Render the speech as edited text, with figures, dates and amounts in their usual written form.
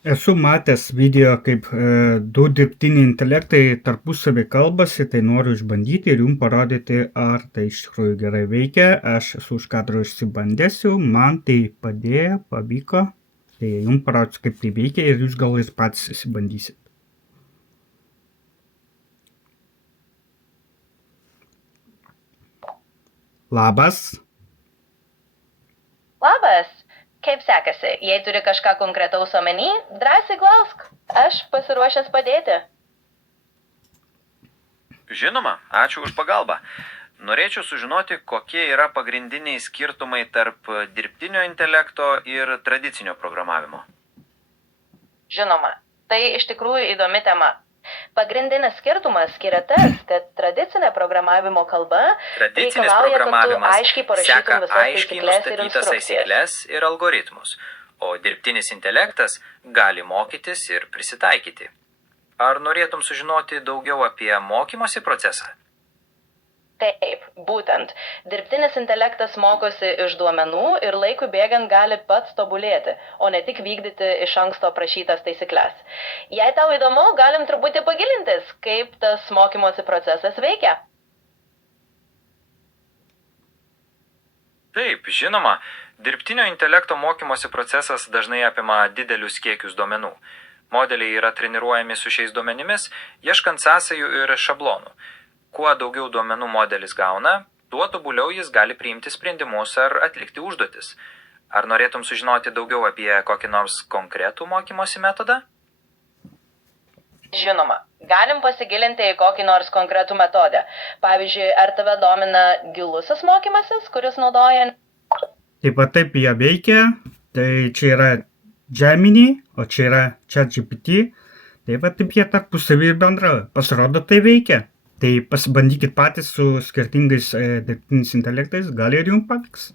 Esu matęs video, kaip du dirbtiniai intelektai tarpusavį kalbasi, tai noriu išbandyti ir jums parodyti, ar tai iš tikrųjų gerai veikia. Aš esu už kadro išsibandęs jau, man tai padėjo, pavyko. Tai jums parodysiu, kaip tai veikia ir jūs gal ir patys išsibandysit. Labas. Labas, kaip sekasi? Jei turi kažką konkretaus omeny, drąsiai klausk. Aš pasiruošęs padėti. Žinoma, ačiū už pagalbą. Norėčiau sužinoti, kokie yra pagrindiniai skirtumai tarp dirbtinio intelekto ir tradicinio programavimo. Žinoma, tai iš tikrųjų įdomi tema. Pagrindinis skirtumas yra tas, kad tradicinė programavimo kalba Tradicinis reikalauja, kad tu programavimas aiškiai parašytum seka visas aiškiai taisykles ir nustatytas instrukcijas. taisykles ir algoritmus, o dirbtinis intelektas gali mokytis ir prisitaikyti. Ar norėtum sužinoti daugiau apie mokymosi procesą? Taip, būtent. Dirbtinis intelektas mokosi iš duomenų ir laikui bėgant gali pats tobulėti, o ne tik vykdyti iš anksto aprašytas taisykles. Jei tau įdomu, galim truputį pagilintis, kaip tas mokymosi procesas veikia. Taip, žinoma, dirbtinio intelekto mokymosi procesas dažnai apima didelius kiekius duomenų. Modeliai yra treniruojami su šiais duomenimis, ieškant sąsajų ir šablonų. Kuo daugiau duomenų modelis gauna, tuo tobuliau jis gali priimti sprendimus ar atlikti užduotis. Ar norėtum sužinoti daugiau apie kokį nors konkretų mokymosi metodą? Žinoma, galim pasigilinti į kokį nors konkretų metodą. Pavyzdžiui, ar tave domina gilusis mokymasis, kuris naudoja... Taip jie veikia. Tai čia yra Gemini, o čia yra ChatGPT. Taip jie tarpusavį bendrauja. Pasirodo, tai veikia. Tai pasibandykit patys su skirtingais dirbtiniais intelektais, gal ir jums pavyks.